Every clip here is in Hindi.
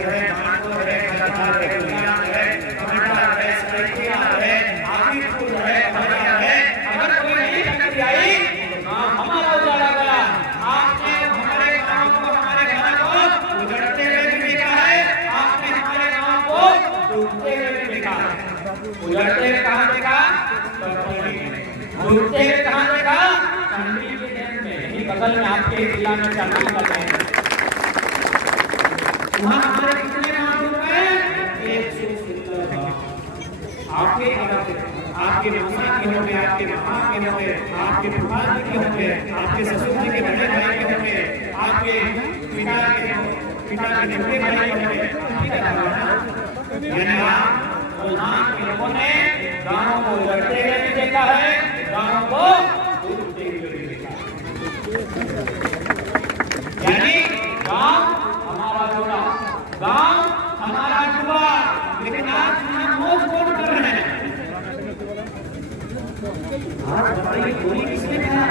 है, मानपुर है, कलकत्ता है, कल्याण है, कमंडा है, सरायकेला है, आदिपुर है, बलिया है, अगर कोई नहीं टक्कर आई हमारा उजाला गया। आपने हमारे गांव को, हमारे घर को उजड़ते हुए भी देखा है, आपने हमारे गांव को डूबते हुए भी देखा है। उजड़ते हुए कहां देखा? डूबते हुए कहां देखा? चंडी के डैम में, यही बगल में आपके जिला में चंडी का डैम। वहां हमारे कितने गांव डूब गए? 117 आपके आपके मामा के होंगे, आपके मामा के होंगे, आपके फूफा जी के होंगे, आपके ससुर जी के बड़े भाई के होंगे, आपके पिता के छोटे भाई के होंगे। यानी आप वहाँ के लोगों ने गाँव को उजड़ते हुए भी देखा है, गाँव को डूबते हुए भी देखा है। यानी गाँव हमारा जोड़ा, गाँव हमारा डूबा, लेकिन आज हम मौज कौन कर रहे हैं? आज बताइए गोली किसने कहा?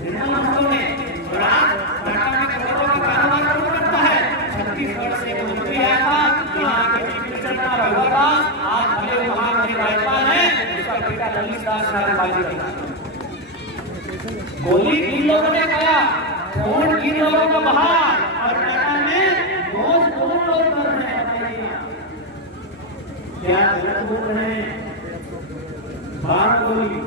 निर्मल महतो ने। और आज टाटा में करोड़ों का कारोबार कौन करता है? छत्तीसगढ़ से एक मंत्री आया था, यहाँ के चीफ मिनिस्टर का रहुआ था, आज भले वहाँ के राज्यपाल हैं, उसका बेटा ललित दास राज्यपाल था। गोली किन लोगों ने खाया? खून किन लोगों का बहा? और टाटा में रोज कौन लोग कर रहे हैं? बताइए क्या गलत बोल रहे हैं? 12 गोली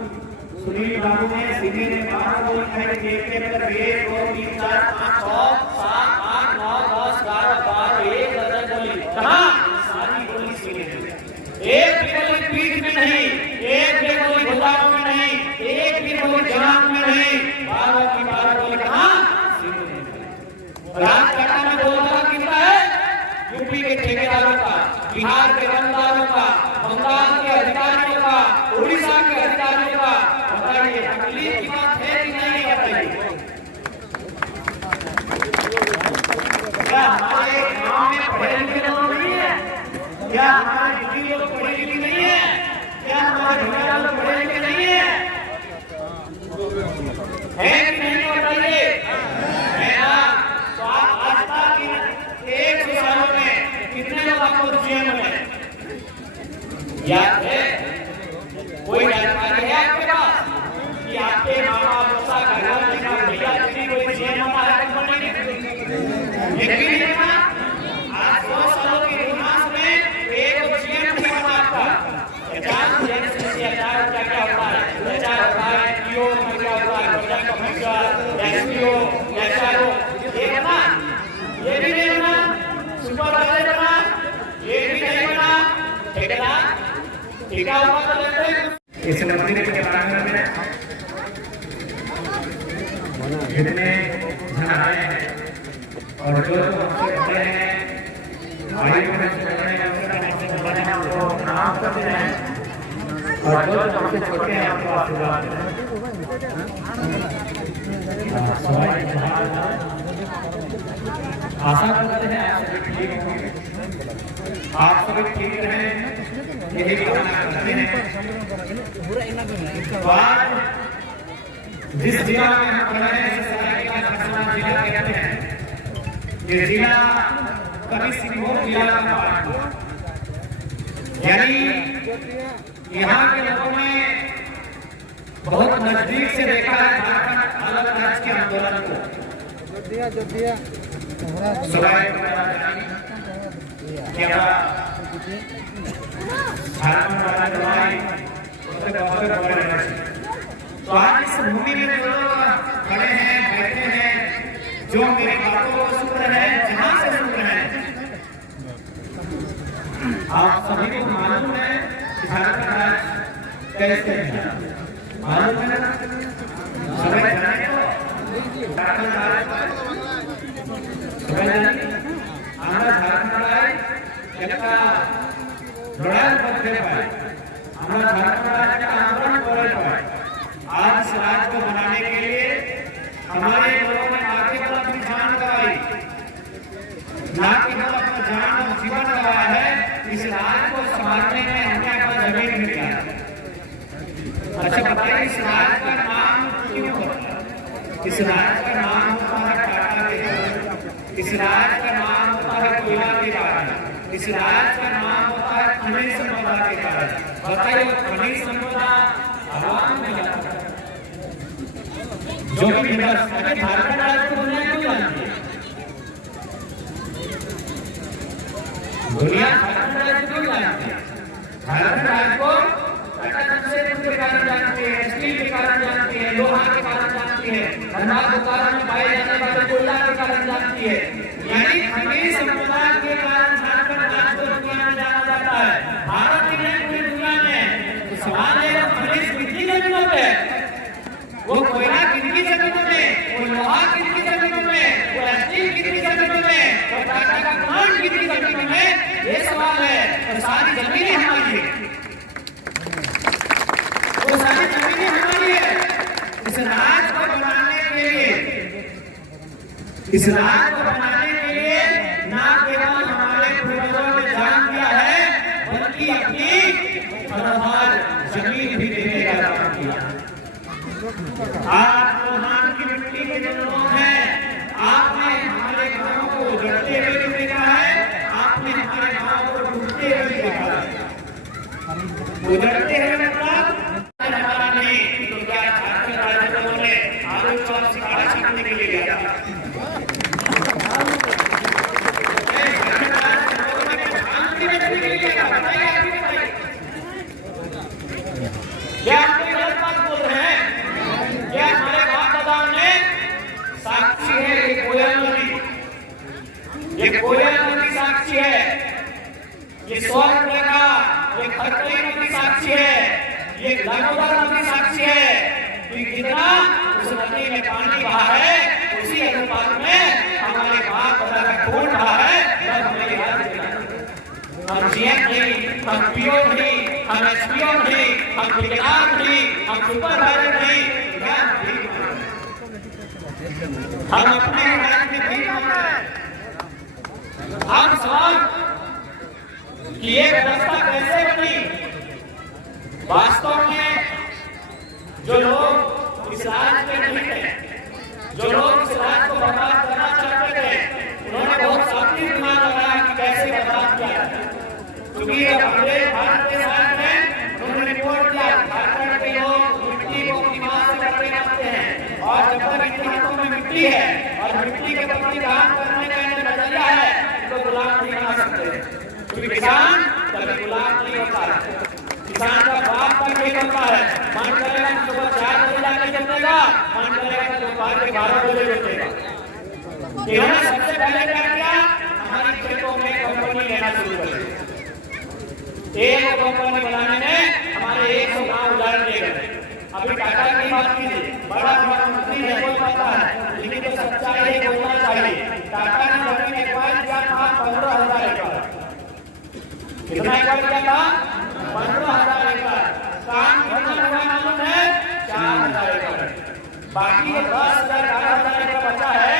सुनील बाबू ने, सीधे ने 12 गोली खाई। देखते पर 1 2 3 4 5 6 7 8 9 10 11 12 1 दर्जन गोली। कहां? सारी गोली सीने में। एक भी गोली पीठ में नहीं, एक भी गोली भुजाओं में नहीं, एक भी गोली जान में नहीं, 12 की 12 गोली कहां? सीने में। और आज टाटा में बोलता कितना है? यूपी के ठेकेदारों का, बिहार के रंगदारों का, बंगाल के अधिकारियों का, उड़ीसा के अधिकारियों का। बताइए तकलीफ की बात है कि नहीं? बताइए क्या हमारे गांव में पढ़े लिखे लोग नहीं है? क्या हमारे दिल्ली लोग पढ़े लिखे नहीं है? क्या हमारे हरियाणा लोग पढ़े लिखे नहीं है? है कि नहीं? बताइए है ना? तो आप आज तक इन 1 सालों में कितने लोग आपको जेल में याद है? कोई जानकारी है आपके पास कि आपके मामा मौसा घर का भैया दीदी कोई जेल में है? यकीन है ना? आज 2 सालों के इतिहास में एक जेल नहीं बना आपका। 50 जेल से 1000 क्या क्या होता है? 1000 होता है, पीओ क्या होता है, प्रोजेक्ट ऑफिसर, एसपीओ, एसआरओ, ये बना? ये भी नहीं बना। सुपरवाइजर बना? ये भी नहीं बना। ठेकेदार ठेका हुआ तो लेते हैं। इस मंदिर के प्रांगण में जितने जन आए हैं और जो हमसे बड़े हैं, भाई बहन से बड़े हैं, उनसे बड़े हैं, उनको प्रणाम करते हैं, और जो हमसे छोटे हैं उनको आशीर्वाद देते हैं। आशा करते हैं आप सभी ठीक होंगे, आप सभी ठीक रहें, यही कामना करते हैं। आज जिस जिला में हम खड़े हैं, सरायकेला खरसावां जिला कहते हैं। ये जिला कभी सिंगभूम जिला का पार्ट हुआ। यानी यहाँ के लोगों ने बहुत नजदीक से देखा है झारखंड अलग राज्य के आंदोलन को। तो आज इस भूमि में जो लोग खड़े हैं, बैठे हैं, जो मेरी बातों को सुन रहे हैं, जहां से सुन रहे हैं, आप सभी को मालूम है कि झारखंड राज्य कैसे है? मालूम है ना? समझ जाने को झारखंड राज्य समझ जाने हमारा झारखंड राज्य একটা লড়াইয়ের মধ্যে পায়, আমরা झारखंड राज्य का आंदोलन করে पाए। आज इस राज्य को बनाने के लिए हमारे लोगों ने आगे बल अपनी जान गंवाई, ना केवल अपना जान और जीवन गंवाया है, इस राज्य को संभालने में हमने अपना जमीन भी दिया। अच्छा बताइए, इस राज्य का नाम क्यों होता? इस राज्य का नाम होता है टाटा के, इस राज्य का नाम होता है कोयला परिवार के कारण। इस राज का नाम होता है खनिज संपदा के कारण। बताइए खनिज संपदा आराम में जाता है जो भी झारखंड राज्य को दुनिया क्यों जानती है? दुनिया झारखंड राज्य क्यों जानती है? झारखंड राज्य को टाटा जमशेदपुर के कारण जानती है, स्टील के कारण जानती है, लोहा के कारण जानती है, धनबाद बोकारो में पाए जाने वाले कोयला के कारण जानती है। यानी खनिज संपदा के कारण झारखंड राज्य को दुनिया में जाना जाता है। भारत ही नहीं पूरी दुनिया में। तो सवाल है खनिज कितनी जमीनों पे? वो कोयला कितनी जमीनों में, वो लोहा कितनी जमीनों में, वो स्टील कितनी जमीनों में, वो टाटा का प्लांट कितनी जमीनों में? ये सवाल है। और सारी जमीनें हमारी है, वो सारी जमीनें हमारी है। इस राज को बनाने के लिए, इस राज को बनाने के लिए ना केवल हमारे पूर्वजों ने जान दिया है, बल्कि अपनी धरोहर जमीन भी देने का काम किया। आप धान की मिट्टी के जो लोग हैं, आपने हमारे गांव को उजड़ते हुए भी देखा है, आपने हमारे गांव को डूबते हुए भी देखा है। उजड़ते हुए मतलब हमारा नहीं, तो क्या झारखंड राज्य लोगों ने आलू चौक सिखाड़ा छापने के लिए गया था? क्या आपको गलत बात बोल रहे हैं? क्या हमारे बाप दादाओं ने साक्षी है? ये कोयल नदी, ये कोयल नदी साक्षी है, ये स्वर्ण रेखा, ये खरकई नदी साक्षी है, ये दामोदर नदी साक्षी है कि कितना उस नदी में पानी बहा है, उसी अनुपात में हमारे बाप दादा का खून बहा है। तब हमें याद दिलाना हम जीएम नहीं, हम पीओ नहीं, हम एसपीओ नहीं, हम ठेकेदार नहीं, हम सुपरवाइजर नहीं, हम अपने राज्य में भी हम सवाल कि ये व्यवस्था कैसे बनी? वास्तव में जो लोग इस राज्य में नहीं थे, जो लोग इस राज्य को बर्बाद करना चाहते थे, उन्होंने बहुत सावधानी दिमाग लगाया कि कैसे बर्बाद किया जाए। क्योंकि हमारे भारत के साथ में उन्होंने रिपोर्ट किया, झारखंड के लोग मिट्टी को अपनी मां से करते रखते हैं, और जब तक इनके हाथों में मिट्टी है और मिट्टी के प्रति काम करने का इनका नजरिया है, तो गुलाम नहीं बना सकते। क्योंकि किसान कभी गुलाम नहीं होता है। किसान का बाप का खेत होता है, मन करेगा सुबह 4 बजे जाके जोतेगा, मन करेगा दोपहर के 12 बजे जोतेगा। इन्होंने सबसे पहले क्या किया? हमारे खेतों में कंपनी लेना शुरू कर दी। एक कंपनी बनाने में हमारे 100 गांव उजाड़ दिए गए। अभी टाटा की बात कीजिए, बड़ा मंत्री है, बोल पाता है, लेकिन तो सच्चाई है बोलना चाहिए। टाटा ने जमीन एक्वायर किया था 15,000 एकड़। कितना एकड़ किया था? 15,000 एकड़। काम कितना हुआ मालूम है? 4,000 एकड़। बाकी 10,000 12,000 एकड़ बचा है।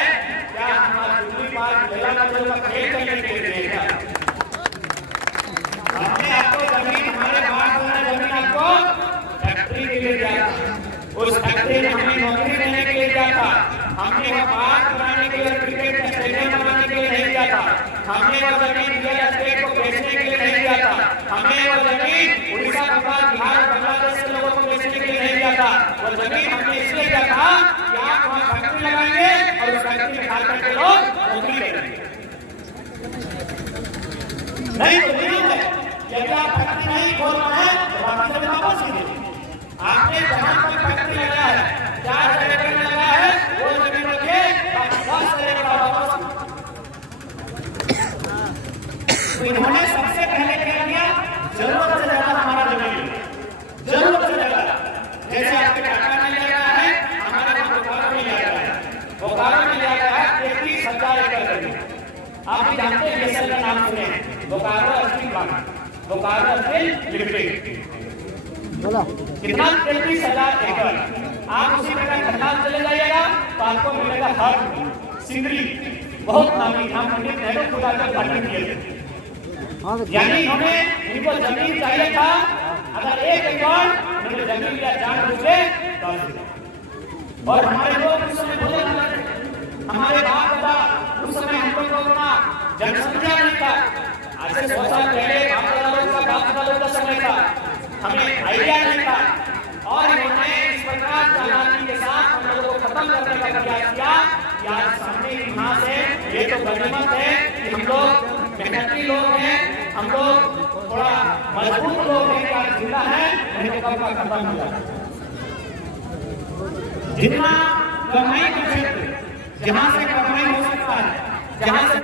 क्या हमारा दिल्ली पार्क जिला का खेत करने के लिए देगा? हमने आपको जमीन, हमारे बाप ने जमीन आपको फैक्ट्री के लिए दिया था। उस फैक्ट्री में हमें नौकरी देने के लिए दिया था। हमने वो पार्क बनाने के लिए, क्रिकेट का स्टेडियम बनाने के लिए नहीं दिया था। हमने वो जमीन रियल एस्टेट को बेचने के लिए नहीं दिया था। हमने वो जमीन उड़ीसा, बंगाल, बिहार, बांग्लादेश के लोगों को बेचने के लिए नहीं दिया था। वो जमीन हमने इसलिए दिया था कि आप वहाँ फैक्ट्री लगाएंगे और उस फैक्ट्री में खास करके लोग नौकरी करेंगे। नहीं तो नहीं है। यदि आप फैक्ट्री नहीं खोल रहे हैं तो बाकी जमीन वापस कीजिए। आपने जहां पर फैक्ट्री लगाया है, 4,000 एकड़ में लगाया है, वो जमीन रखिए, 10,000 एकड़ वापस। इन्होंने सबसे पहले क्या किया? जरूरत से ज्यादा हमारा जमीन, जरूरत से ज्यादा। जैसे आपके टाटा में लिया गया है, हमारे यहाँ बोकारो में लिया गया है। बोकारो में लिया गया है 33,000 एकड़ जमीन। आप भी जानते हैं बेसल का नाम सुने, Bokaro steel plant, Bokaro steel limited. कितना? 33,000 एकड़। आप उसी में खन्नाल चले जाइएगा तो आपको मिलेगा हर सिंगरी, बहुत नामी नाम पंडित नेहरू खुदा का उद्घाटन किए थे। यानी हमें इनको जमीन चाहिए था, अगर 1 एकड़ मुझे जमीन या जान बुझे, और हमारे लोग उस समय बोले हमारे बाप दादा उस समय हम लोगों का जनसंख्या नहीं था, आज से 100 साल पहले बाप दादा का समय था, हमें आइडिया नहीं था और इन्होंने इस प्रकार चालाकी के साथ हम लोगों को खत्म करने का प्रयास किया कि आज सामने यहाँ से ये तो गनीमत है कि हम लोग मेहनती लोग हैं, हम लोग थोड़ा मजबूत लोग हैं, क्या जिला है नहीं तो कब का खत्म हो जाए। जितना कमाई का क्षेत्र जहाँ से कमाई हो सकता है, जहाँ से